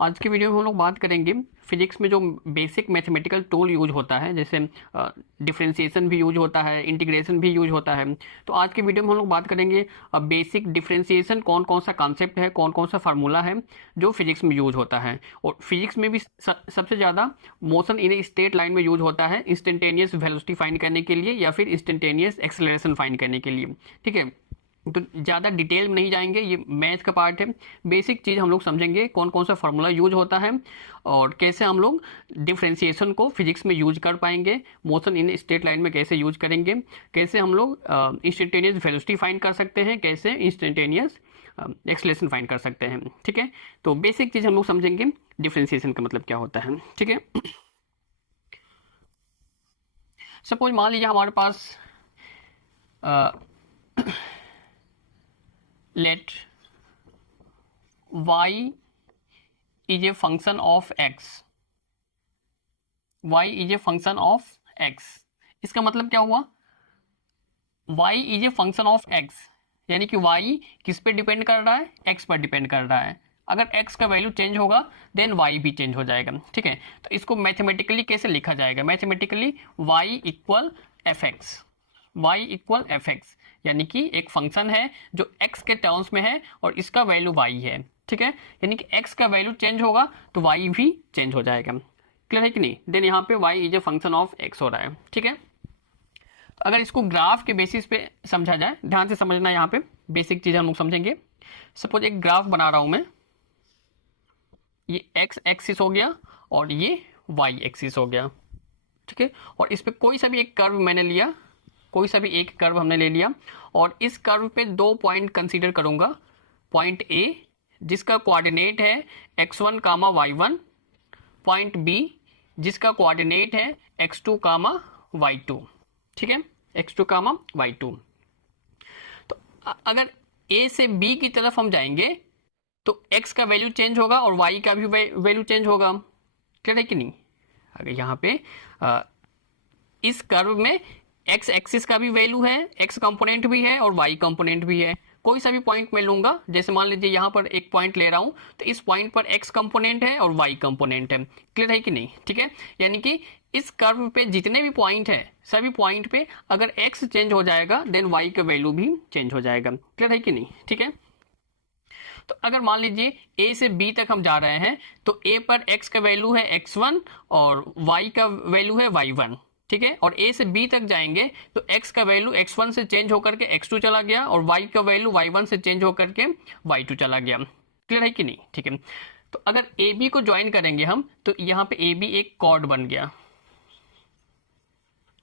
आज की वीडियो में हम लोग बात करेंगे फिजिक्स में जो बेसिक मैथमेटिकल टूल यूज होता है, जैसे डिफरेंशिएशन भी यूज होता है, इंटीग्रेशन भी यूज होता है। तो आज की वीडियो में हम लोग बात करेंगे बेसिक डिफरेंशिएशन, कौन कौन सा कॉन्सेप्ट है, कौन कौन सा फार्मूला है जो फिजिक्स में यूज होता है। और फिजिक्स में भी सबसे ज़्यादा motion in a straight line में यूज होता है इंस्टेंटेनियस वेलोसिटी फाइंड करने के लिए या फिर इंस्टेंटेनियस एक्सेलरेशन फाइंड करने के लिए। ठीक है, तो ज़्यादा डिटेल में नहीं जाएंगे, ये मैथ का पार्ट है। बेसिक चीज़ हम लोग समझेंगे, कौन कौन सा फार्मूला यूज होता है और कैसे हम लोग डिफरेंशिएशन को फिजिक्स में यूज कर पाएंगे, मोशन इन स्ट्रेट लाइन में कैसे यूज करेंगे, कैसे हम लोग इंस्टेंटेनियस वेलोसिटी फाइंड कर सकते हैं, कैसे इंस्टेंटेनियस एक्सेलरेशन फाइंड कर सकते हैं। ठीक है, तो बेसिक चीज़ हम लोग समझेंगे, डिफरेंशिएशन का मतलब क्या होता है। ठीक है, सपोज मान लीजिए हमारे पास let y is a function of x, y is a function of x। इसका मतलब क्या हुआ, y is a function of x यानी कि y किस पे डिपेंड कर रहा है, x पर डिपेंड कर रहा है। अगर x का वैल्यू चेंज होगा देन y भी चेंज हो जाएगा। ठीक है, तो इसको मैथमेटिकली कैसे लिखा जाएगा, mathematically y equal F x, y equal F x, यानी कि एक फंक्शन है जो x के टर्म्स में है और इसका वैल्यू y है। ठीक है, यानी कि x का वैल्यू चेंज होगा तो y भी चेंज हो जाएगा। क्लियर है कि नहीं। देन यहाँ पे y is a function of x हो रहा है। ठीक है, तो अगर इसको ग्राफ के बेसिस पे समझा जाए, ध्यान से समझना, यहाँ पे बेसिक चीज़ हम लोग समझेंगे। सपोज एक ग्राफ बना रहा हूँ मैं, ये x एक्सिस हो गया और ये y एक्सिस हो गया। ठीक है, और इस पर कोई सा भी एक कर्व मैंने लिया, कोई सा भी एक कर्व हमने ले लिया और इस कर्व पे दो पॉइंट कंसीडर करूंगा। पॉइंट ए जिसका कोऑर्डिनेट है x1 कामा y1, पॉइंट बी जिसका कोऑर्डिनेट है x2 कामा y2। ठीक है, x2 कामा y2। तो अगर a से b की तरफ हम जाएंगे तो x का वैल्यू चेंज होगा और y का भी वैल्यू चेंज होगा। क्लियर है कि नहीं। अगर यहाँ पे इस कर्व में x एक्सिस का भी वैल्यू है, x कंपोनेंट भी है और y कंपोनेंट भी है। कोई सा भी पॉइंट मैं लूंगा, जैसे मान लीजिए यहाँ पर एक पॉइंट ले रहा हूँ तो इस पॉइंट पर x कंपोनेंट है और y कंपोनेंट है। क्लियर है कि नहीं। ठीक है, यानी कि इस कर्व पे जितने भी पॉइंट है, सभी पॉइंट पे अगर x चेंज हो जाएगा देन y का वैल्यू भी चेंज हो जाएगा। क्लियर है कि नहीं। ठीक है, तो अगर मान लीजिए a से b तक हम जा रहे हैं तो a पर x का वैल्यू है x1 और y का वैल्यू है y1। ठीक है, और a से b तक जाएंगे तो x का वैल्यू x1 से चेंज होकर के x2 चला गया और y का वैल्यू y1 से चेंज होकर के y2 चला गया। क्लियर है कि नहीं। ठीक है, तो अगर ए बी को ज्वाइन करेंगे हम तो यहाँ पे ए बी एक कॉर्ड बन गया।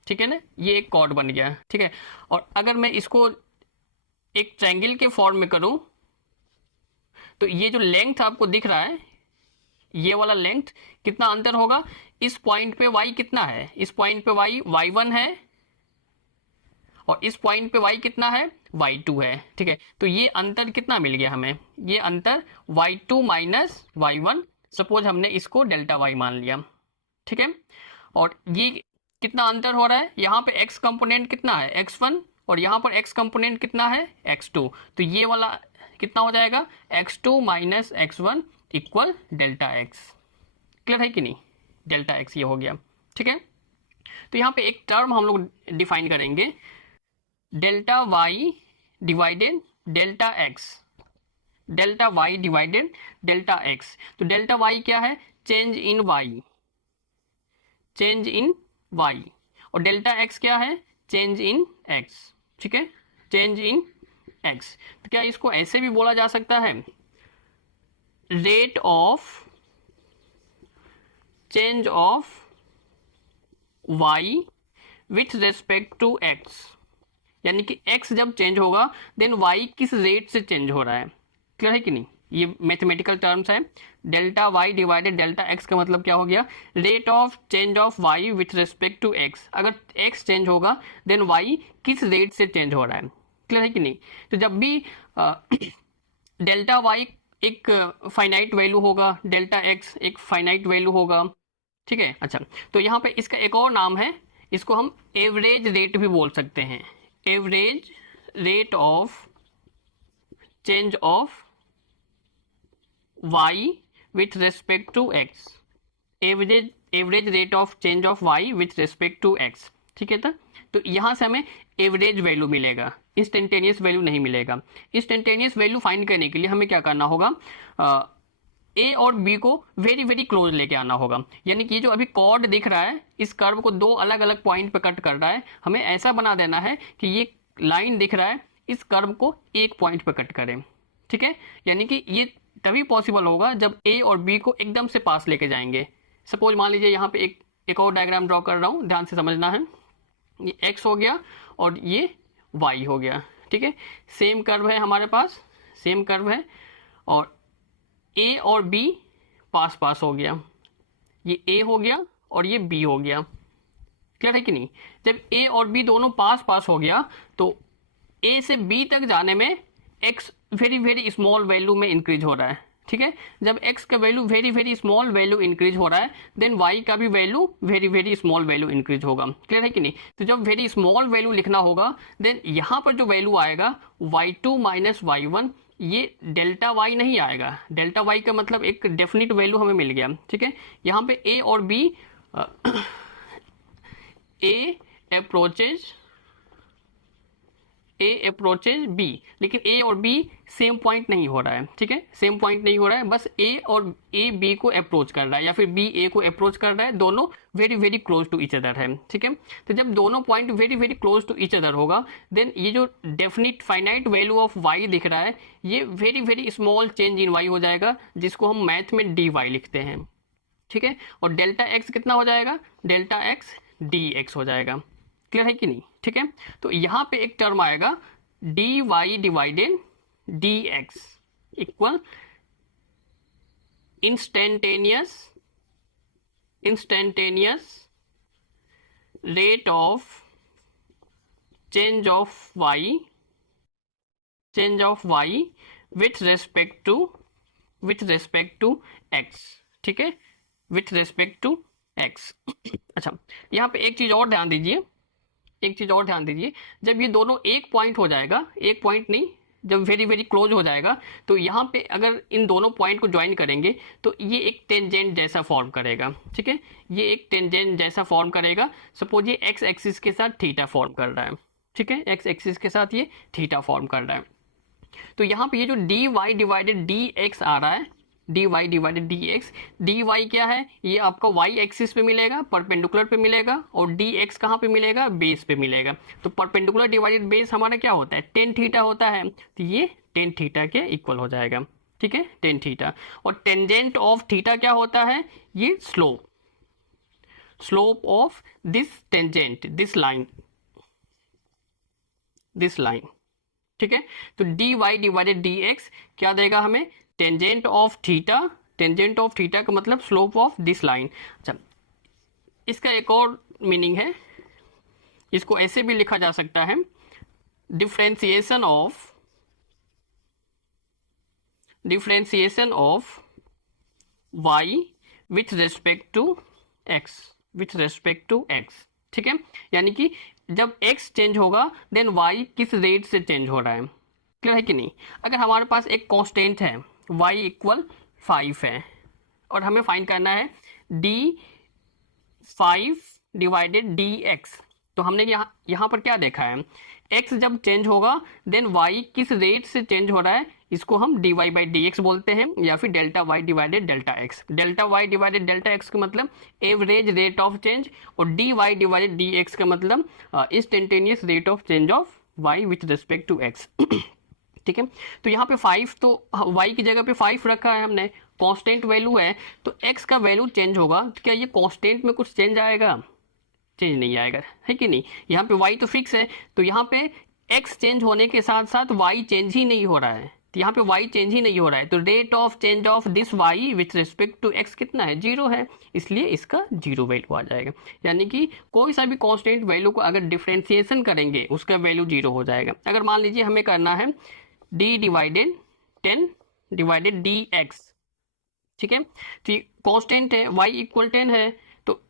ठीक है ना, ये एक कॉर्ड बन गया। ठीक है, और अगर मैं इसको एक ट्रायंगल के फॉर्म में करूं तो ये जो लेंथ आपको दिख रहा है, ये वाला लेंथ, कितना अंतर होगा, इस पॉइंट पे y कितना है, इस पॉइंट पे y y1 है और इस पॉइंट पे y कितना है, y2 है। ठीक है, तो ये अंतर कितना मिल गया हमें, ये अंतर y2 माइनस y1। सपोज हमने इसको डेल्टा y मान लिया। ठीक है, और ये कितना अंतर हो रहा है, यहाँ पे x कंपोनेंट कितना है x1 और यहाँ पर x कंपोनेंट कितना है x2, तो ये वाला कितना हो जाएगा x2 minus x1 equal delta x। Clear है कि नहीं, डेल्टा x ये हो गया। ठीक है, तो यहाँ पे एक टर्म हम लोग डिफाइन करेंगे, delta y divided delta x, delta y divided delta x। तो डेल्टा y क्या है, change in y, change in y, और डेल्टा x क्या है, चेंज इन x। ठीक है, चेंज इन x। तो क्या इसको ऐसे भी बोला जा सकता है, rate of change of y with respect to x, यानी कि x जब चेंज होगा देन y किस रेट से चेंज हो रहा है। क्लियर है कि नहीं, ये मैथमेटिकल टर्म्स है। Delta y divided delta x का मतलब क्या हो गया, rate of change of y with respect to x। अगर x चेंज होगा देन y किस रेट से चेंज हो रहा है। क्लियर है कि नहीं। तो जब भी डेल्टा y एक फाइनाइट वैल्यू होगा, डेल्टा x एक फाइनाइट वैल्यू होगा। ठीक है, अच्छा, तो यहाँ पे इसका एक और नाम है, इसको हम एवरेज रेट भी बोल सकते हैं, average rate of change of y with respect to x, average rate of change of y with respect to x. ठीक है, तो यहाँ से हमें एवरेज वैल्यू मिलेगा, इंस्टेंटेनियस वैल्यू नहीं मिलेगा। इंस्टेंटेनियस वैल्यू फाइंड करने के लिए हमें क्या करना होगा, ए और बी को वेरी वेरी क्लोज लेके आना होगा। यानी कि ये जो अभी कॉर्ड दिख रहा है, इस कर्व को दो अलग अलग पॉइंट पे कट कर रहा है, हमें ऐसा बना देना है कि ये लाइन दिख रहा है इस कर्व को एक पॉइंट पे कट करें। ठीक है, यानी कि ये तभी पॉसिबल होगा जब ए और बी को एकदम से पास लेके जाएंगे। सपोज मान लीजिए यहाँ पे एक और डायग्राम ड्रॉ कर रहा हूँ, ध्यान से समझना है। ये एक्स हो गया और ये वाई हो गया। ठीक है, सेम कर्व है हमारे पास, सेम कर्व है, और ए और बी पास पास हो गया, ये ए हो गया और ये बी हो गया। क्लियर है कि नहीं? जब ए और बी दोनों पास पास हो गया तो ए से बी तक जाने में x very very small value में इंक्रीज हो रहा है। ठीक है, जब एक्स का value very very small value increase हो रहा है, देन वाई का भी value very very small value increase होगा। क्लियर है कि नहीं? तो जब वेरी स्मॉल वैल्यू लिखना होगा, देन यहाँ पर जो वैल्यू आएगा y2 माइनस y1, ये डेल्टा वाई नहीं आएगा। डेल्टा वाई का मतलब एक डेफिनिट वैल्यू हमें मिल गया। ठीक है, यहाँ पे ए और बी, ए अप्रोचेज बी, लेकिन ए और बी सेम पॉइंट नहीं हो रहा है। ठीक है, सेम पॉइंट नहीं हो रहा है, बस ए बी को अप्रोच कर रहा है या फिर बी ए को अप्रोच कर रहा है, दोनों very very close to each other है। ठीक है, तो जब दोनों point very very close to each other होगा, देन ये जो definite finite value of y दिख रहा है, ये very very small change in y हो जाएगा, जिसको हम मैथ में डी वाई लिखते हैं। ठीक है, और डेल्टा एक्स कितना हो जाएगा, डेल्टा एक्स डी एक्स हो जाएगा। क्लियर है कि नहीं? ठीक है, तो यहां पे एक टर्म आएगा d Y divided D x equal instantaneous rate of change of y with respect to x. ठीक है, विथ रेस्पेक्ट टू एक्स। अच्छा, यहाँ पे एक चीज और ध्यान दीजिए, जब ये दोनों एक पॉइंट हो जाएगा, एक पॉइंट नहीं, जब वेरी वेरी क्लोज हो जाएगा, तो यहाँ पे अगर इन दोनों पॉइंट को ज्वाइन करेंगे तो ये एक टेंजेंट जैसा फॉर्म करेगा। ठीक है, ये एक टेंजेंट जैसा फॉर्म करेगा। सपोज ये एक्स एक्सिस के साथ थीटा फॉर्म कर रहा है। ठीक है, एक्स एक्सिस के साथ ये थीटा फॉर्म कर रहा है। तो यहाँ पे ये जो D Y divided D X आ रहा है, D Y divided D X, D Y क्या है, ये आपका वाई एक्सिस पे मिलेगा, परपेंडिकुलर पे मिलेगा, और डी एक्स कहाँ पे मिलेगा, बेस पे मिलेगा। तो परपेंडिकुलर डिवाइडेड बेस हमारा क्या होता है, टेन थीटा होता है, तो ये टेन थीटा के इक्वल हो जाएगा। ठीक है, टेन थीटा, और टेंजेंट ऑफ थीटा क्या होता है, ये slope of this tangent, this line. ठीक है, तो d Y divided D x क्या देगा हमें, टेंजेंट ऑफ थीटा का मतलब स्लोप ऑफ दिस लाइन। अच्छा, इसका एक और मीनिंग है, इसको ऐसे भी लिखा जा सकता है, differentiation of y with respect to x। ठीक है, यानी कि जब x चेंज होगा, देन y किस रेट से चेंज हो रहा है। क्लियर है कि नहीं? अगर हमारे पास एक कांस्टेंट है y इक्वल 5 है, और हमें फाइंड करना है d5 डिवाइडेड dx, तो हमने यहाँ पर क्या देखा है, x जब चेंज होगा, देन y किस रेट से चेंज हो रहा है, इसको हम dy बाई dx बोलते हैं, या फिर delta y divided delta x। Delta y divided delta x का मतलब एवरेज रेट ऑफ चेंज, और dy डिवाइडेड dx का मतलब instantaneous rate of change of y with respect to x। ठीक है, तो यहाँ पे 5, तो y की जगह पे 5 रखा है हमने, कांस्टेंट वैल्यू है, तो x का वैल्यू चेंज होगा, तो क्या ये कांस्टेंट में कुछ चेंज आएगा, चेंज नहीं आएगा, है कि नहीं? यहाँ पे y तो फिक्स है, तो यहाँ पे x चेंज होने के साथ साथ y चेंज ही नहीं हो रहा है, तो यहाँ पे y चेंज ही नहीं हो रहा है, तो rate of change of this y with respect to x कितना है, 0 है, इसलिए इसका 0 वैल्यू आ जाएगा। यानी कि कोई सा भी कांस्टेंट वैल्यू को अगर डिफरेंशिएशन करेंगे, उसका वैल्यू 0 हो जाएगा। अगर मान लीजिए हमें करना है d डिवाइडेड 10 डिवाइडेड dx। ठीक है, तो ये कांस्टेंट है, y इक्वल 10 है, तो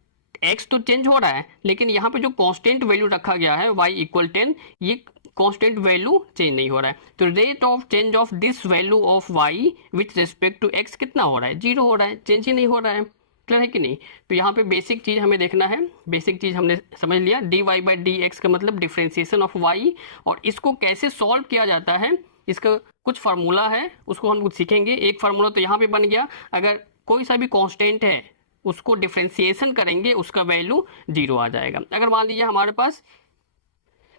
x तो चेंज हो रहा है, लेकिन यहाँ पे जो कांस्टेंट वैल्यू रखा गया है y इक्वल 10, ये कांस्टेंट वैल्यू चेंज नहीं हो रहा है। तो rate of change of this value of y with respect to x कितना हो रहा है, 0 हो रहा है, चेंज ही नहीं हो रहा है। क्लियर है कि नहीं? तो यहाँ पे बेसिक चीज हमें देखना है, बेसिक चीज हमने समझ लिया, dy बाई डी एक्स का मतलब डिफ्रेंसिएशन ऑफ y, और इसको कैसे सॉल्व किया जाता है इसका कुछ फार्मूला है, उसको हम कुछ सीखेंगे। एक फार्मूला तो यहाँ पे बन गया, अगर कोई सा भी कांस्टेंट है उसको डिफ्रेंसिएशन करेंगे उसका वैल्यू 0 आ जाएगा। अगर मान लीजिए हमारे पास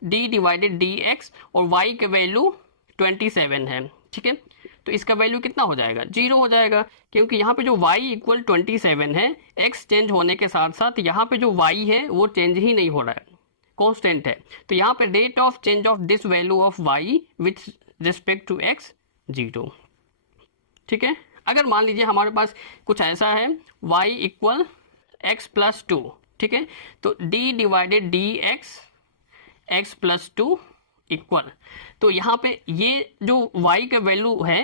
d डिवाइडेड डी एक्स और y का वैल्यू 27 है, ठीक है, तो इसका वैल्यू कितना हो जाएगा, 0 हो जाएगा, क्योंकि यहाँ पे जो y इक्वल 27 है, x चेंज होने के साथ साथ यहाँ पे जो y है वो चेंज ही नहीं हो रहा है, कांस्टेंट है। तो यहाँ पे rate of change of this value of y with respect to x 0, ठीक है। अगर मान लीजिए हमारे पास कुछ ऐसा है y इक्वल एक्स प्लस 2, ठीक है, तो d divided D x plus 2 equal, तो यहाँ पे ये जो y का वैल्यू है,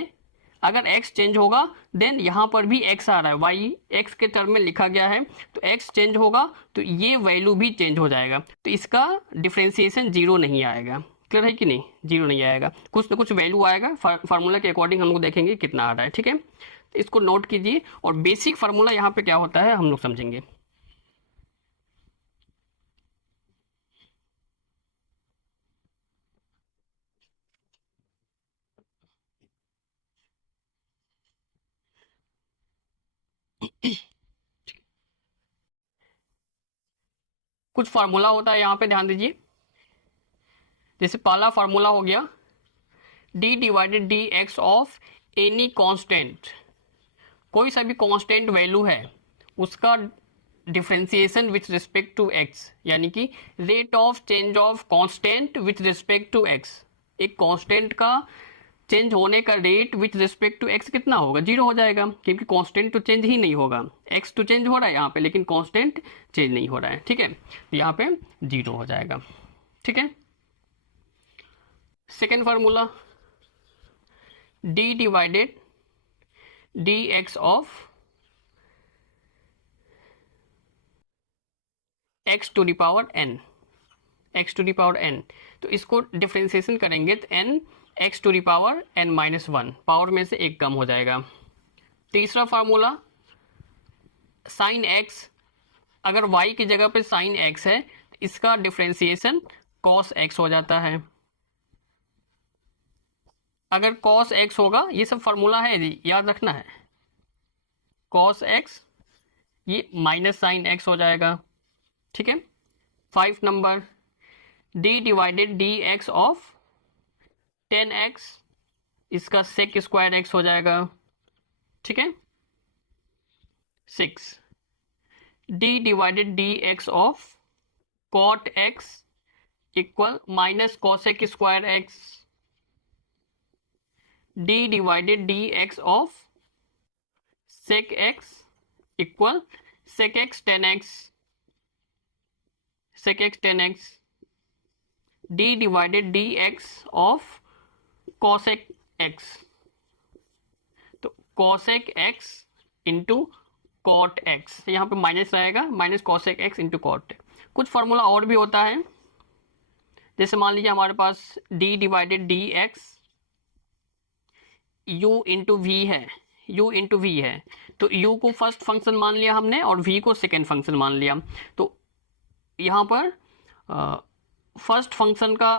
अगर x चेंज होगा देन यहाँ पर भी x आ रहा है, y x के टर्म में लिखा गया है, तो x चेंज होगा तो ये वैल्यू भी चेंज हो जाएगा, तो इसका डिफ्रेंसिएशन 0 नहीं आएगा। क्लियर है कि नहीं? 0 नहीं आएगा, कुछ ना कुछ वैल्यू आएगा, फार्मूला के अकॉर्डिंग हम लोग देखेंगे कितना आ रहा है, ठीक है। तो इसको नोट कीजिए, और बेसिक फार्मूला यहाँ पे क्या होता है हम लोग समझेंगे। कुछ फार्मूला होता है यहाँ पे, ध्यान दीजिए। जैसे पहला फार्मूला हो गया d divided D x of any constant, कोई सा भी कांस्टेंट वैल्यू है उसका differentiation with respect to x, यानी कि rate of change of constant with respect to x। एक कांस्टेंट का चेंज होने का rate with respect to x कितना होगा, 0 हो जाएगा, क्योंकि कांस्टेंट तो चेंज ही नहीं होगा, x तो चेंज हो रहा है यहाँ पे लेकिन कांस्टेंट चेंज नहीं हो रहा है, ठीक है, तो यहाँ पे 0 हो जाएगा, ठीक है। Second formula d divided D x of x to the power n, x to the power n, तो इसको डिफ्रेंसिएशन करेंगे तो n x to the power n minus 1, power में से एक कम हो जाएगा। तीसरा फार्मूला साइन x, अगर y की जगह पे साइन x है तो इसका डिफ्रेंसिएशन cos x हो जाता है। अगर cos x होगा, ये सब फार्मूला है जी, याद रखना है, cos x ये माइनस साइन x हो जाएगा, ठीक है। 5 number d divided D x of 10x, इसका सेक स्क्वायर x हो जाएगा, ठीक है। 6 d divided D x of cot x equal minus cosec square x, d divided D x of sec x equal sec x 10x, sec x 10x, d divided D x of cosec x, तो cosec x into cot x, यहाँ पे minus रहेगा, minus cosec x into cot. कुछ formula और भी होता है, जैसे मान लीजिए हमारे पास d divided D x u into v है, u इंटू वी है, तो u को फर्स्ट फंक्शन मान लिया हमने और v को सेकेंड फंक्शन मान लिया, तो यहाँ पर फर्स्ट फंक्शन का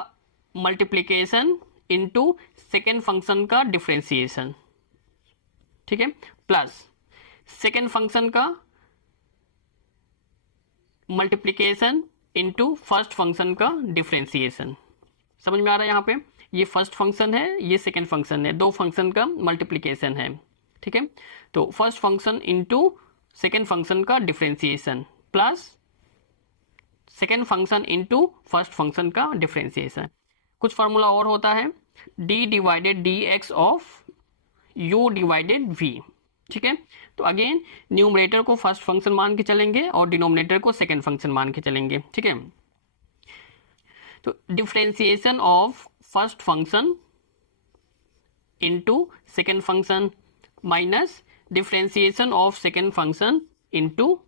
मल्टीप्लिकेशन इंटू सेकेंड फंक्शन का डिफ्रेंसिएशन, ठीक है, प्लस सेकेंड फंक्शन का मल्टीप्लिकेशन इंटू फर्स्ट फंक्शन का डिफ्रेंसिएशन। समझ में आ रहा है? यहाँ पे ये फर्स्ट फंक्शन है, ये सेकेंड फंक्शन है, दो फंक्शन का मल्टीप्लिकेशन है, ठीक है। तो first function into second function का differentiation plus second function into first function का डिफ्रेंसिएशन। कुछ फार्मूला और होता है d divided D x of u divided v, ठीक है। तो अगेन न्यूमरेटर को फर्स्ट फंक्शन मान के चलेंगे और डिनोमिनेटर को सेकेंड फंक्शन मान के चलेंगे, ठीक है। तो differentiation of first function into second function minus differentiation of second function into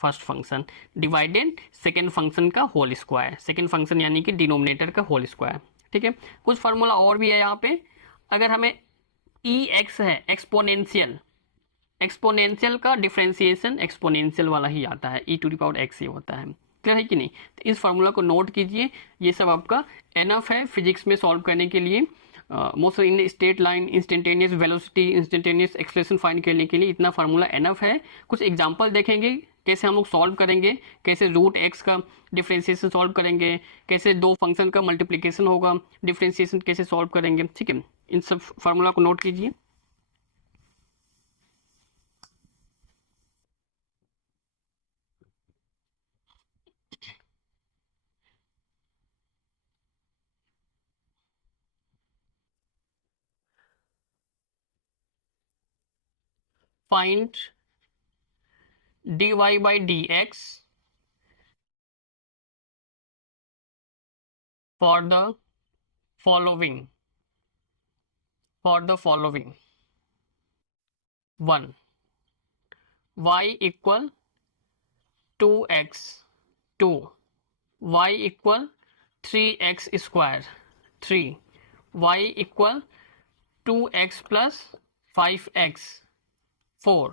first function divided second function का होल स्क्वायर, सेकेंड फंक्शन यानी कि डिनोमिनेटर का होल स्क्वायर, ठीक है। कुछ फार्मूला और भी है यहाँ पे। अगर हमें ई एक्स है एक्सपोनेंशियल, एक्सपोनेंशियल का डिफरेंशिएशन एक्सपोनेंशियल वाला ही आता है, ई टू द पावर एक्स ही होता है। क्लियर है कि नहीं? तो इस फार्मूला को नोट कीजिए, ये सब आपका एनफ है फिजिक्स में सॉल्व करने के लिए। Most in straight line, instantaneous velocity, instantaneous acceleration find करने के लिए इतना फार्मूला एनफ है। कुछ एग्जांपल देखेंगे कैसे हम लोग सॉल्व करेंगे, कैसे रूट एक्स का डिफरेंशिएशन सॉल्व करेंगे, कैसे दो फंक्शन का मल्टीप्लिकेशन होगा, डिफरेंशिएशन कैसे सॉल्व करेंगे, ठीक है। इन सब फार्मूला को नोट कीजिए। Find dy by dx for the following, 1 y equal 2x 2 y equal 3x square 3 y equal 2x plus 5x 4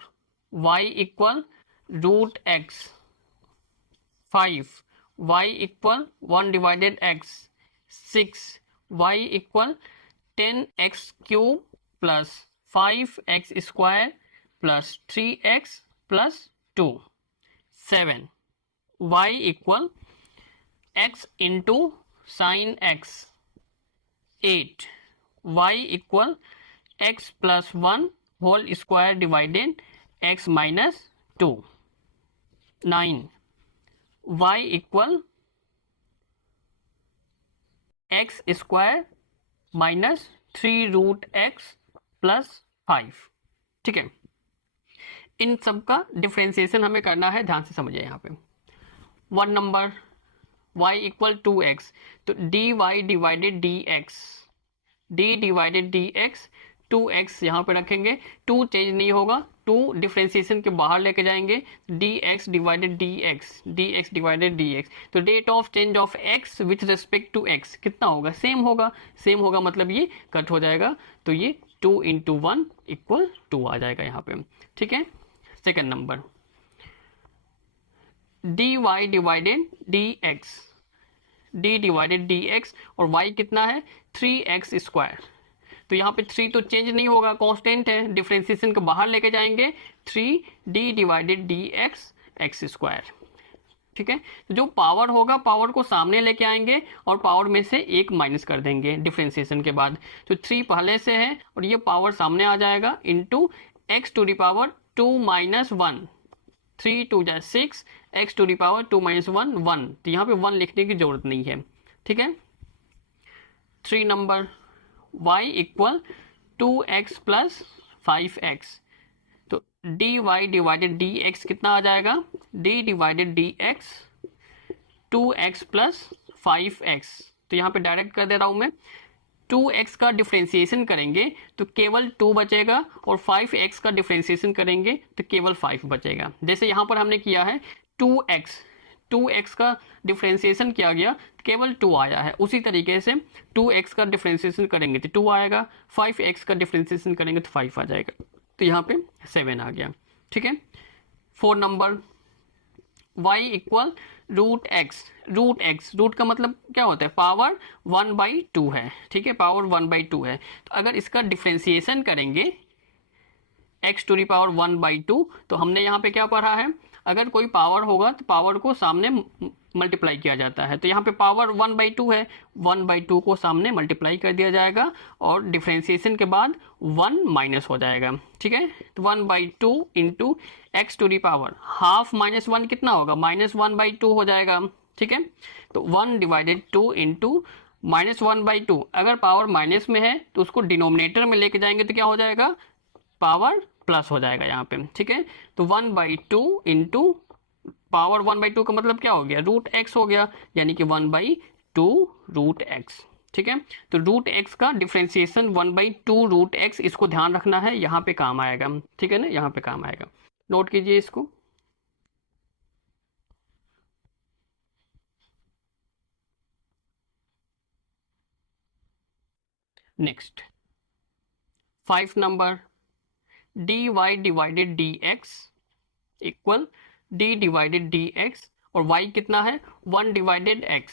y equal root x 5 y equal 1 divided x 6 y equal 10x cube plus 5x square plus 3x plus 2 7 y equal x into sin x 8 y equal x plus 1 whole square divided x minus 2 9 y equal x square minus 3 root x plus 5, ठीक है। इन सब का differentiation हमें करना है, ध्यान से समझिए। यहाँ पे 1 नंबर y इक्वल 2x, तो dy divided dx, d divided dx 2x यहाँ पे रखेंगे, 2 चेंज नहीं होगा, 2 डिफ्रेंसिएशन के बाहर लेके जाएंगे, dx divided dx divided dx, तो rate of change of x with respect to x कितना होगा? सेम होगा, सेम होगा मतलब ये कट हो जाएगा, तो ये 2 इंटू 1 इक्वल 2 आ जाएगा यहाँ पे, ठीक है। Second number dy divided dx, d divided dx और y कितना है 3x स्क्वायर, तो यहाँ पे 3 तो चेंज नहीं होगा, कांस्टेंट है, डिफरेंशिएशन को बाहर लेके जाएंगे, 3d divided dx x square, ठीक है। तो जो पावर होगा पावर को सामने लेके आएंगे और पावर में से एक माइनस कर देंगे डिफरेंशिएशन के बाद, तो 3 पहले से है और ये पावर सामने आ जाएगा into x to the power 2 minus 1, 3 2 जा 6 x to the power 2 minus 1 1, तो यहाँ पे 1 लिखने की जरूरत नहीं है, ठीक है। 3 number y equal 2x plus 5x, तो dy डिवाइडेड dx कितना आ जाएगा, d divided dx 2x plus 5x, तो यहाँ पे डायरेक्ट कर दे रहा हूँ मैं, 2x का डिफरेंशिएशन करेंगे तो केवल 2 बचेगा और 5x का डिफरेंशिएशन करेंगे तो केवल 5 बचेगा। जैसे यहाँ पर हमने किया है 2x का डिफरेंशिएशन किया गया केवल 2 आया है, उसी तरीके से 2x का डिफरेंशिएशन करेंगे तो 2 आएगा, 5x का डिफरेंशिएशन करेंगे तो 5 आ जाएगा, तो यहाँ पे 7 आ गया, ठीक है। 4 number y equal root x, root का मतलब क्या होता है, पावर 1/2 है, ठीक है, पावर 1/2 है, तो अगर इसका डिफरेंशिएशन करेंगे x टू दी पावर 1/2, तो हमने यहाँ पे क्या पढ़ा है, अगर कोई पावर होगा तो पावर को सामने मल्टीप्लाई किया जाता है, तो यहाँ पे पावर 1/2 है, 1/2 को सामने मल्टीप्लाई कर दिया जाएगा और डिफरेंशिएशन के बाद 1 माइनस हो जाएगा, ठीक है। तो 1/2 into x to the power half minus 1 कितना होगा, -1/2 हो जाएगा, ठीक है। तो 1 डिवाइडेड 2 इंटू -1/2, अगर पावर माइनस में है तो उसको डिनोमिनेटर में लेके जाएंगे तो क्या हो जाएगा, पावर प्लस हो जाएगा यहाँ पे, ठीक है। तो 1/2 इंटू पावर 1/2 का मतलब क्या हो गया, रूट एक्स हो गया, यानी कि 1/2 रूट एक्स, ठीक है। तो रूट एक्स का डिफरेंशिएशन 1/2 रूट एक्स, इसको ध्यान रखना है, यहाँ पे काम आएगा, ठीक है ना, यहाँ पे काम आएगा, नोट कीजिए इसको। Next 5 number, dy divided dx equal d divided dx, और y कितना है 1 डिवाइडेड x,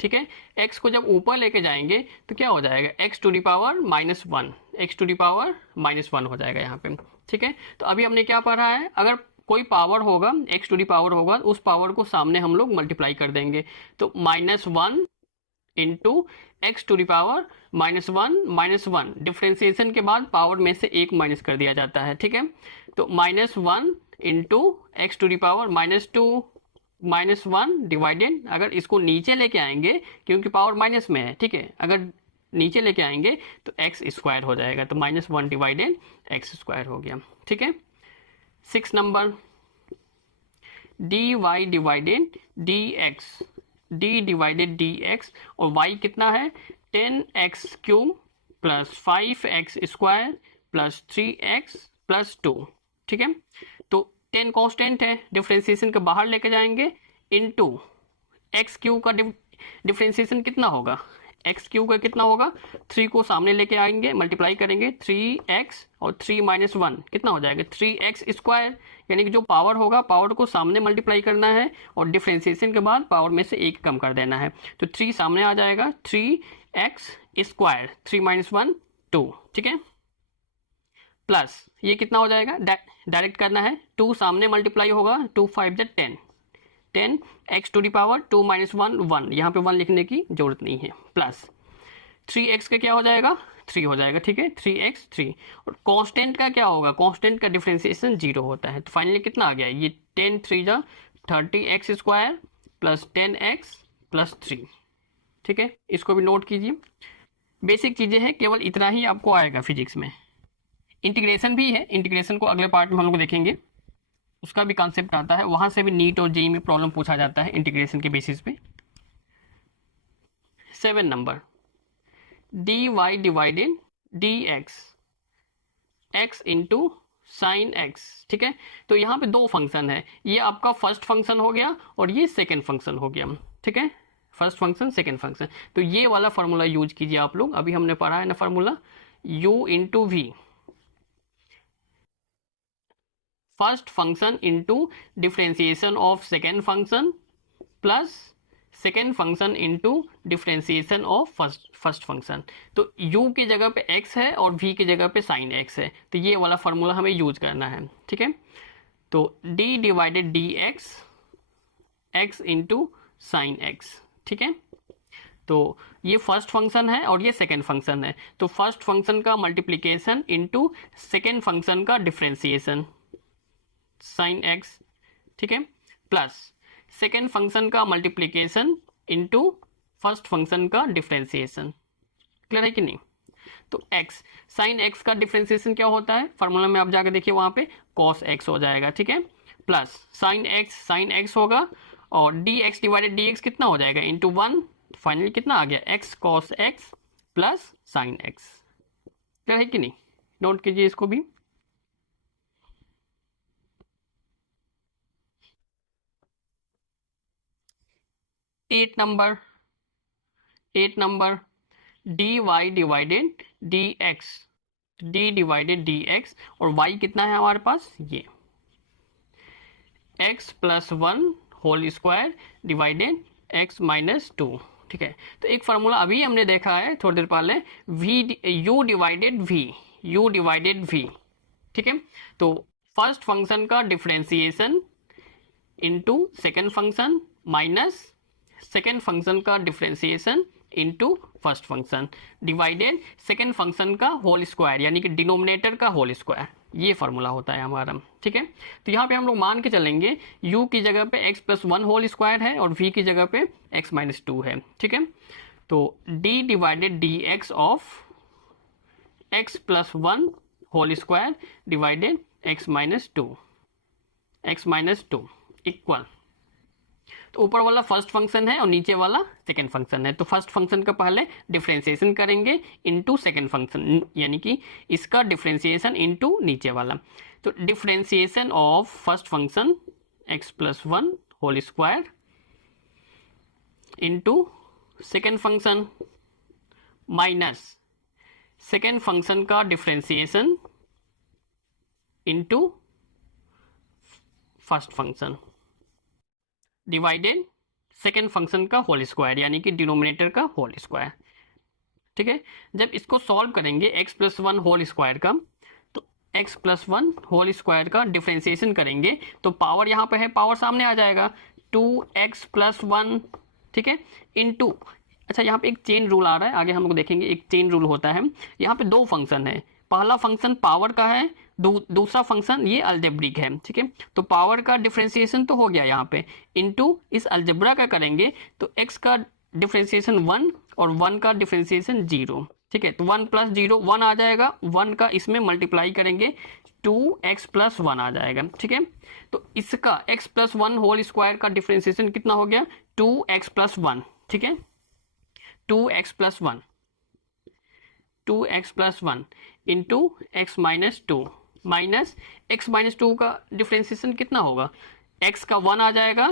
ठीक है। x को जब ऊपर लेके जाएंगे तो क्या हो जाएगा, x to the power -1, x to the power -1 हो जाएगा यहाँ पे, ठीक है। तो अभी हमने क्या पढ़ा है, अगर कोई पावर होगा x टू दी पावर होगा, उस पावर को सामने हम लोग मल्टीप्लाई कर देंगे, तो -1 into x to the power -1 differentiation के बाद पावर में से एक माइनस कर दिया जाता है, ठीक है। तो -1 into x to the power -2 -1 divided, अगर इसको नीचे लेके आएंगे क्योंकि पावर माइनस में है, ठीक है, अगर नीचे लेके आएंगे तो एक्स स्क्वायर हो जाएगा, तो -1 डिवाइडेड एक्स स्क्वायर हो गया, ठीक है। 6 number, dy divided dx, d divided dx, और y कितना है 10x cube plus 5x square plus 3x plus 2, ठीक है। तो 10 कांस्टेंट है, डिफ्रेंसिएशन के बाहर लेके जाएंगे, इनटू एक्स क्यूब का डिफ्रेंसिएशन कितना होगा, एक्स क्यूब का कितना होगा, 3 को सामने लेके आएंगे, मल्टीप्लाई करेंगे, 3x और 3 - 1 कितना हो जाएगा 3x स्क्वायर, यानी कि जो पावर होगा पावर को सामने मल्टीप्लाई करना है और डिफ्रेंसिएशन के बाद पावर में से एक कम कर देना है, तो 3 सामने आ जाएगा, 3x स्क्वायर, 3 - 1 2, ठीक है, प्लस ये कितना हो जाएगा, डायरेक्ट करना है, 2 सामने मल्टीप्लाई होगा, 2 5 10, 10 x टू दी पावर 2 - 1 1, यहाँ पे 1 लिखने की जरूरत नहीं है, प्लस 3x का क्या हो जाएगा 3 हो जाएगा, ठीक है, 3x 3, और कांस्टेंट का क्या होगा, कांस्टेंट का डिफरेंशिएशन 0 होता है, तो फाइनली कितना आ गया, ये 10 3 जा 30x square plus 10x plus 3, ठीक है। इसको भी नोट कीजिए, बेसिक चीज़ें हैं, केवल इतना ही आपको आएगा फिजिक्स में। इंटीग्रेशन भी है, इंटीग्रेशन को अगले पार्ट में हम लोग देखेंगे, उसका भी कॉन्सेप्ट आता है, वहां से भी नीट और जेईई में प्रॉब्लम पूछा जाता है इंटीग्रेशन के बेसिस पे। 7 number, dy divided dx x into sine x, ठीक है। तो यहाँ पे दो फंक्शन है, ये आपका फर्स्ट फंक्शन हो गया और ये सेकेंड फंक्शन हो गया, ठीक है, फर्स्ट फंक्शन सेकेंड फंक्शन। तो ये वाला फार्मूला यूज कीजिए आप लोग, अभी हमने पढ़ा है ना formula, u into v, first function into differentiation of second function plus second function into differentiation of first function. तो u की जगह पे x है और v की जगह पे साइन x है, तो ये वाला फार्मूला हमें यूज करना है, ठीक है। तो d divided dx x into sine x, ठीक है। तो ये फर्स्ट फंक्शन है और ये सेकेंड फंक्शन है, तो फर्स्ट फंक्शन का मल्टीप्लीकेशन इंटू सेकेंड फंक्शन का डिफ्रेंसिएशन साइन x, ठीक है, प्लस सेकेंड फंक्शन का मल्टीप्लीकेशन इंटू फर्स्ट फंक्शन का डिफ्रेंसिएशन, क्लियर है कि नहीं। तो x साइन x का डिफ्रेंसिएशन क्या होता है, फार्मूला में आप जाकर देखिए, वहां पे cos x हो जाएगा, ठीक है, प्लस साइन x होगा, और dx डिवाइडेड dx कितना हो जाएगा इंटू 1, फाइनली कितना आ गया x cos x plus sine x, clear है कि नहीं, नोट कीजिए इसको भी। 8 number dy divided dx, d divided dx, और y कितना है हमारे पास, ये x plus 1 whole square divided x minus 2, ठीक है। तो एक फार्मूला अभी हमने देखा है थोड़ी देर पहले, u डिवाइडेड v, ठीक है। तो फर्स्ट फंक्शन का differentiation into second function minus second function का differentiation into first function divided second function का होल स्क्वायर, यानी कि डिनोमिनेटर का होल स्क्वायर, ये फार्मूला होता है हमारा, ठीक है। तो यहाँ पे हम लोग मान के चलेंगे u की जगह पे x प्लस 1 होल स्क्वायर है और v की जगह पे x माइनस 2 है, ठीक है। तो d डिवाइडेड dx ऑफ x plus 1 whole square divided x minus 2 equal, तो ऊपर वाला फर्स्ट फंक्शन है और नीचे वाला सेकेंड फंक्शन है, तो फर्स्ट फंक्शन का पहले डिफ्रेंसिएशन करेंगे इनटू सेकेंड फंक्शन, यानी कि इसका डिफ्रेंसिएशन इनटू नीचे वाला, तो differentiation of first function x plus 1 whole square into second function minus second function का differentiation into first function divided second function का होल स्क्वायर, यानी कि डिनोमिनेटर का होल स्क्वायर। ठीक है, जब इसको सॉल्व करेंगे x plus one whole square का, तो x plus one whole square का डिफरेंशिएशन करेंगे तो पावर यहाँ पे है, पावर सामने आ जाएगा 2x प्लस वन। ठीक है, इनटू, अच्छा यहाँ पे एक चेन रूल आ रहा है, आगे हम लोग देखेंगे एक चेन रूल होता है। यहाँ पे दो फंक्शन है, पहला फंक्शन पावर का है, दूसरा फंक्शन ये अलजेब्रिक है। ठीक है, तो पावर का डिफरेंशिएशन तो हो गया यहाँ पे, इनटू इस अलजेब्रा का करेंगे तो x का डिफरेंशिएशन 1 और 1 का डिफरेंशिएशन 0। ठीक है, तो 1 प्लस 0 1 आ जाएगा, 1 का इसमें मल्टीप्लाई करेंगे 2x प्लस 1 आ जाएगा। ठीक है, तो इसका x प्लस 1 होल स्क्वायर का डिफरेंशिएशन कितना हो गया, 2x प्लस 1। ठीक है, 2x plus 1, 2x plus 1 into x minus to, minus x minus to का डिफरेंशिएशन कितना होगा, x का 1 आ जाएगा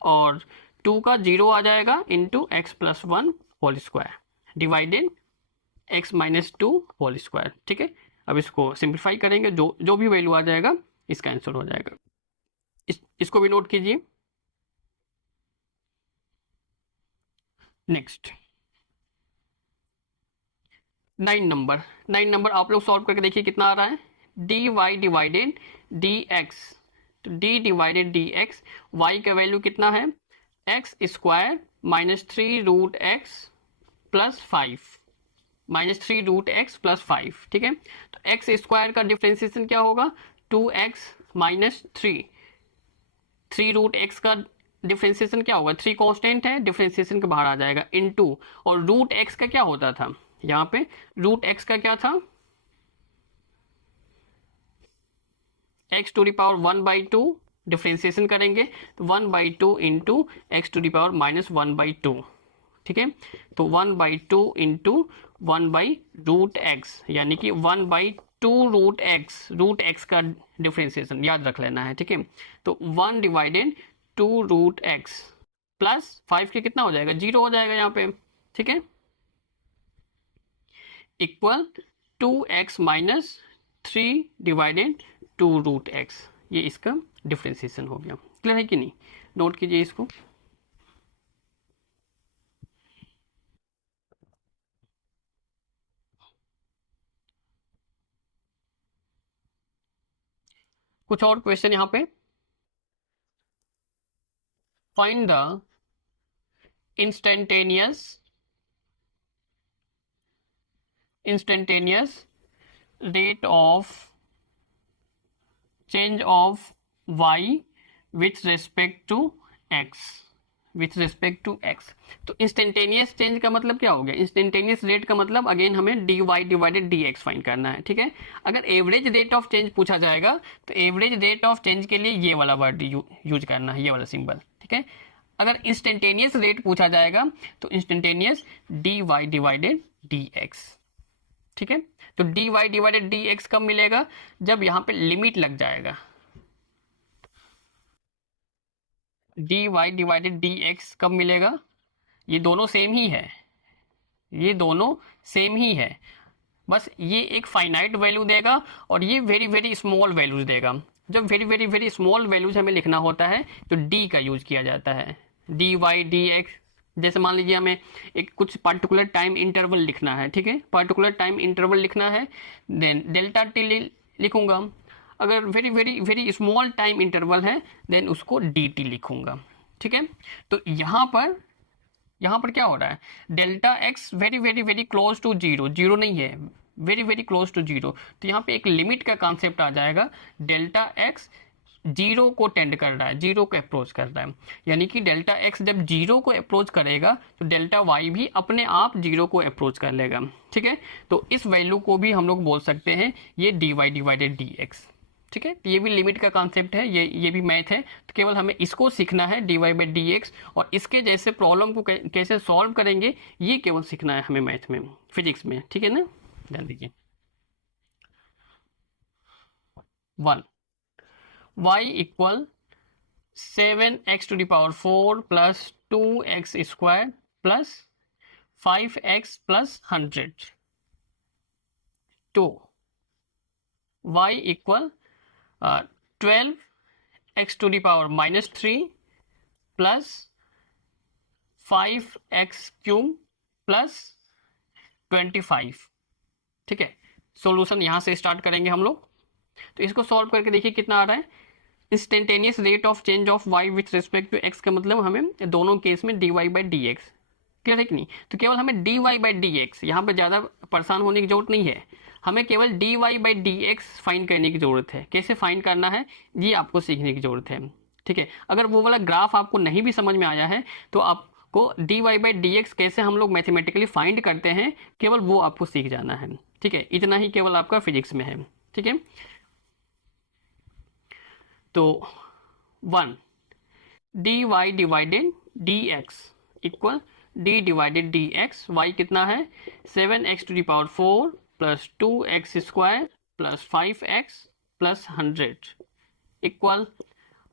और 2 का 0 आ जाएगा, into x plus 1 whole square divided x minus two whole square. ठीक है, अब इसको सिंप्लीफाई करेंगे, जो भी वैल्यू आ जाएगा इसका आंसर हो जाएगा। इसको भी नोट कीजिए। नेक्स्ट 9 नंबर आप लोग सॉल्व करके देखिए कितना आ रहा है, D Y divided D X, तो D divided D X, Y का वैल्यू कितना है, X square minus 3 root x plus 5, minus 3 root x plus 5। ठीक है, तो एक्स स्क्वायर का डिफरेंशिएशन क्या होगा, 2x माइनस 3 रूट एक्स का डिफरेंशिएशन क्या होगा, 3 कांस्टेंट है, डिफरेंशिएशन के बाहर आ जाएगा, इनटू, और रूट एक्स का क्या होता था, यहाँ पे रूट एक्स का क्या था, x to the power 1/2, differentiation करेंगे तो 1/2 into x to the power minus 1/2। ठीक है, तो 1/2 इंटू 1/√x, यानी कि 1/2 रूट एक्स का डिफरेंशिएशन याद रख लेना है। ठीक है, तो 1 डिवाइडेड 2 रूट एक्स प्लस 5 के कितना हो जाएगा, 0 हो जाएगा यहाँ पे। ठीक है, equal 2x minus 3 divided 2 root x, ये इसका डिफरेंशिएशन हो गया। क्लियर है कि नहीं, नोट कीजिए इसको। कुछ और क्वेश्चन यहाँ पे, find the instantaneous rate of change of y with respect to x, with respect to x. तो इंस्टेंटेनियस चेंज का मतलब क्या हो गया, इंस्टेंटेनियस रेट का मतलब अगेन हमें d Y divided D x find करना है। ठीक है, अगर एवरेज रेट ऑफ चेंज पूछा जाएगा तो एवरेज रेट ऑफ चेंज के लिए ये वाला वर्ड यूज करना है, ये वाला सिंबल। ठीक है, अगर इंस्टेंटेनियस रेट पूछा जाएगा तो instantaneous d Y divided D x. ठीक है, तो d Y divided D x कब मिलेगा, जब यहाँ पे लिमिट लग जाएगा, d Y divided D x कब मिलेगा, ये दोनों सेम ही है, ये दोनों सेम ही है, बस ये एक फाइनाइट वैल्यू देगा और ये वेरी वेरी स्मॉल वैल्यूज देगा। जब very very very small values हमें लिखना होता है तो डी का यूज किया जाता है, डी वाई डी एक्स। जैसे मान लीजिए हमें एक कुछ पर्टिकुलर टाइम इंटरवल लिखना है, ठीक है, पर्टिकुलर टाइम इंटरवल लिखना है, देन डेल्टा टी लिखूंगा। अगर very very very small time interval है देन उसको डी टी लिखूंगा। ठीक है, तो यहाँ पर क्या हो रहा है, delta x very very very close to zero, zero नहीं है, very very close to zero, तो यहाँ पे एक लिमिट का कॉन्सेप्ट आ जाएगा, डेल्टा एक्स जीरो को टेंड कर रहा है, जीरो को अप्रोच कर रहा है, यानी कि डेल्टा एक्स जब जीरो को अप्रोच करेगा तो डेल्टा वाई भी अपने आप जीरो को अप्रोच कर लेगा। ठीक है, तो इस वैल्यू को भी हम लोग बोल सकते हैं ये d Y divided D x. ठीक है, ये भी लिमिट का कॉन्सेप्ट है, ये भी मैथ है, तो केवल हमें इसको सीखना है D y by d x, और इसके जैसे प्रॉब्लम को कैसे सॉल्व करेंगे ये केवल सीखना है हमें मैथ में, फिजिक्स में। ठीक है ना, ध्यान दीजिए। 1 y equal 7x to the power 4 plus 2x square plus 5x plus 100। Two y equal 12x⁻³ plus 5x³ plus 25। ठीक है, सॉल्यूशन यहाँ से स्टार्ट करेंगे हम लोग। तो इसको सॉल्व करके देखिए कितना आ रहा है। Instantaneous rate of change of y with respect to x का मतलब हमें दोनों केस में dy/dx, क्लियर है कि नहीं। तो केवल हमें dy/dx, यहाँ पे ज़्यादा परेशान होने की जरूरत नहीं है, हमें केवल dy/dx फाइंड करने की जरूरत है। कैसे फाइंड करना है ये आपको सीखने की जरूरत है। ठीक है, अगर वो वाला ग्राफ आपको नहीं भी समझ में आया है तो आपको dy/dx कैसे हम लोग मैथमेटिकली फाइंड करते हैं, केवल वो आपको सीख जाना है। ठीक है, इतना ही केवल आपका फिजिक्स में है। ठीक है, तो 1 dy/dx इक्वल d/dx, y कितना है 7x⁴ plus 2x² plus 5x plus 100 equal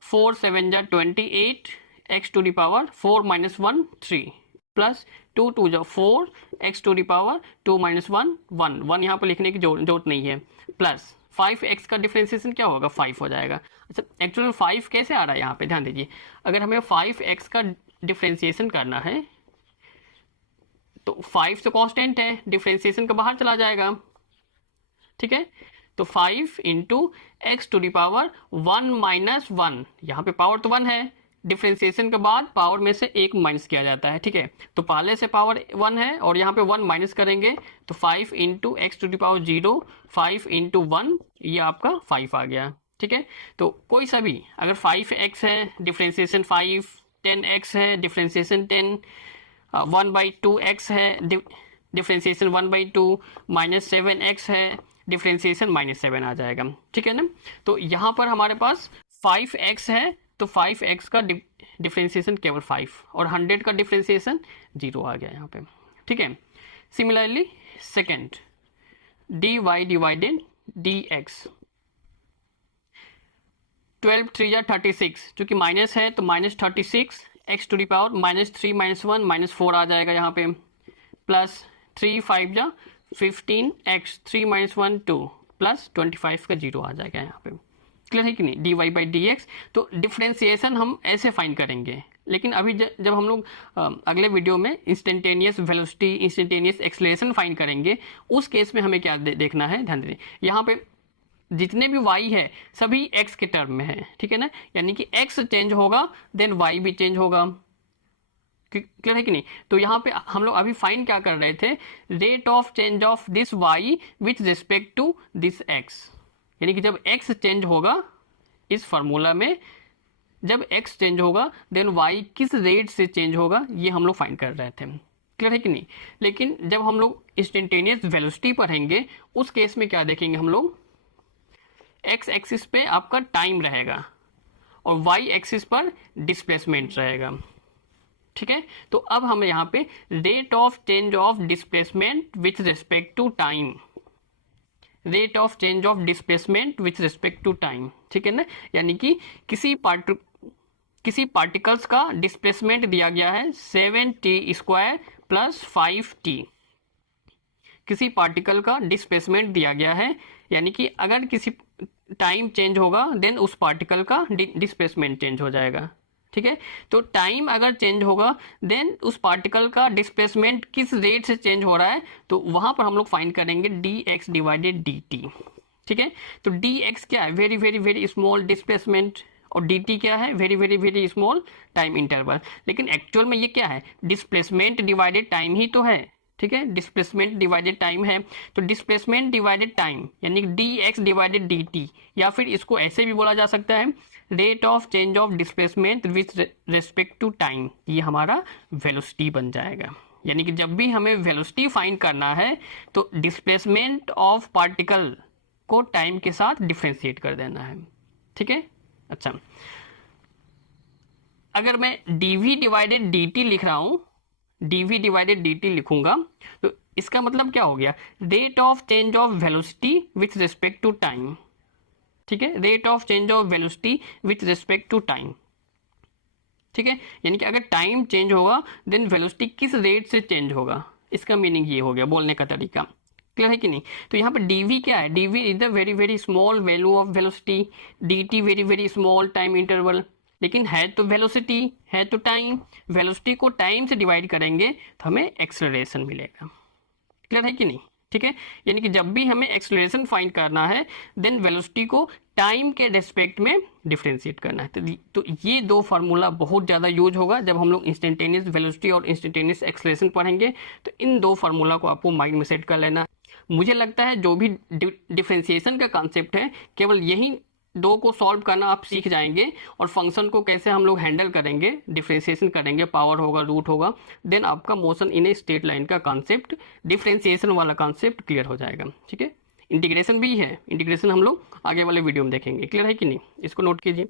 4 7 जा 28 x⁴ 4 - 1 3 प्लस 2 2 जा 4 x⁴ 2 - 1 1 1 यहाँ पर लिखने की जरूरत नहीं है, प्लस 5x का डिफ्रेंसिएशन क्या होगा 5 हो जाएगा। अच्छा, एक्चुअली 5 कैसे आ रहा है यहाँ पे ध्यान दीजिए। अगर हमें 5x का डिफ्रेंसिएशन करना है तो 5 तो कांस्टेंट है, डिफ्रेंसिएशन का बाहर चला जाएगा। ठीक है, तो 5 इंटू x⁴ 1 - 1, यहाँ पे पावर तो 1 है, डिफ्रेंसिएशन के बाद पावर में से एक माइनस किया जाता है। ठीक है, तो पहले से पावर 1 है और यहाँ पे 1 माइनस करेंगे तो 5 इंटू x⁴ 0 5 इंटू 1, ये आपका 5 आ गया। ठीक है, तो कोई सा भी अगर 5x है डिफ्रेंसिएशन 5, 10x है डिफ्रेंसिएशन 10, 1/2x है डिफ्रेंसिएशन 1/2, -7x है डिफ्रेंसिएशन -7 आ जाएगा। ठीक है ना, तो यहाँ पर हमारे पास 5x है तो 5x का डिफ्रेंसिएशन केवल 5 और 100 का डिफ्रेंसिएशन 0 आ गया यहाँ पे। ठीक है, सिमिलरली सेकेंड dy/dx 12 3 जा 36, चूंकि माइनस है तो -36 x⁴ -3 - 1 -4 आ जाएगा यहाँ पे, प्लस 3 5 जा 15x 3 - 1 2 प्लस 25 का 0 आ जाएगा यहाँ पे। क्लियर है कि नहीं, dy/dx। तो डिफ्रेंसिएशन हम ऐसे फाइंड करेंगे, लेकिन अभी जब हम लोग अगले वीडियो में instantaneous velocity instantaneous acceleration find करेंगे, उस केस में हमें क्या देखना है ध्यान दीजिए। यहाँ पे जितने भी y है सभी x के टर्म में है। ठीक है ना, यानी कि x चेंज होगा देन y भी चेंज होगा। क्लियर है कि नहीं। तो यहाँ पे हम लोग अभी फाइंड क्या कर रहे थे, rate of change of this y with respect to this x, यानी कि जब x चेंज होगा इस फार्मूला में, जब x चेंज होगा देन y किस रेट से चेंज होगा, ये हम लोग फाइंड कर रहे थे। क्लियर है कि नहीं। लेकिन जब हम लोग इंस्टेंटेनियस वेलोसिटी पढ़ेंगे उस केस में क्या देखेंगे हम लोग, x एक्सिस पे आपका टाइम रहेगा और y एक्सिस पर डिस्प्लेसमेंट रहेगा। ठीक है, तो अब हम यहाँ पे rate of change of displacement with respect to time, rate of change of displacement with respect to time. ठीक है ना, यानी कि किसी पार्टिकल्स का डिस्प्लेसमेंट दिया गया है 7t² प्लस 5t, किसी पार्टिकल का डिस्प्लेसमेंट दिया गया है, यानी कि अगर किसी टाइम चेंज होगा देन उस पार्टिकल का डिस्प्लेसमेंट चेंज हो जाएगा। ठीक है, तो टाइम अगर चेंज होगा देन उस पार्टिकल का डिस्प्लेसमेंट किस रेट से चेंज हो रहा है, तो वहां पर हम लोग फाइंड करेंगे dx/dt। ठीक है, तो dx क्या है, very very very small displacement, और dt क्या है, very very very small time interval. लेकिन एक्चुअल में ये क्या है, डिस्प्लेसमेंट डिवाइडेड टाइम ही तो है। ठीक है, डिस्प्लेसमेंट डिवाइडेड टाइम है, तो डिस्प्लेसमेंट डिवाइडेड टाइम यानी dx/dt, या फिर इसको ऐसे भी बोला जा सकता है rate of change of displacement with respect to time, ये हमारा वेलोसिटी बन जाएगा। यानी कि जब भी हमें वेलोसिटी फाइंड करना है तो डिस्प्लेसमेंट ऑफ पार्टिकल को टाइम के साथ डिफ्रेंशिएट कर देना है। ठीक है, अच्छा, अगर मैं dv/dt लिख रहा हूं, dv/dt लिखूंगा तो इसका मतलब क्या हो गया, rate of change of velocity with respect to time. ठीक है, rate of change of velocity with respect to time. ठीक है, यानी कि अगर टाइम चेंज होगा देन वेलोसिटी किस रेट से चेंज होगा, इसका मीनिंग ये हो गया बोलने का तरीका। क्लियर है कि नहीं। तो यहाँ पर dv क्या है, dv is the very very small value of velocity, dt very very small time interval, लेकिन है तो वेलोसिटी, है तो टाइम, वेलोसिटी को टाइम से डिवाइड करेंगे तो हमें एक्सेलरेशन मिलेगा। क्लियर है कि नहीं, ठीक है। यानी कि जब भी हमें एक्सेलरेशन फाइंड करना है देन वेलोसिटी को टाइम के रेस्पेक्ट में डिफरेंशिएट करना है। तो ये दो फार्मूला बहुत ज़्यादा यूज होगा जब हम लोग इंस्टेंटेनियस वेलोसिटी और इंस्टेंटेनियस एक्सेलरेशन पढ़ेंगे। तो इन दो फार्मूला को आपको माइंड में सेट कर लेना। मुझे लगता है जो भी डिफरेंशिएशन का कॉन्सेप्ट है केवल यही दो को सॉल्व करना आप सीख जाएंगे, और फंक्शन को कैसे हम लोग हैंडल करेंगे, डिफरेंशिएशन करेंगे, पावर होगा, रूट होगा, देन आपका motion in a straight line का कॉन्सेप्ट, डिफरेंशिएशन वाला कॉन्सेप्ट क्लियर हो जाएगा। ठीक है, इंटीग्रेशन भी है, इंटीग्रेशन हम लोग आगे वाले वीडियो में देखेंगे। क्लियर है कि नहीं, इसको नोट कीजिए।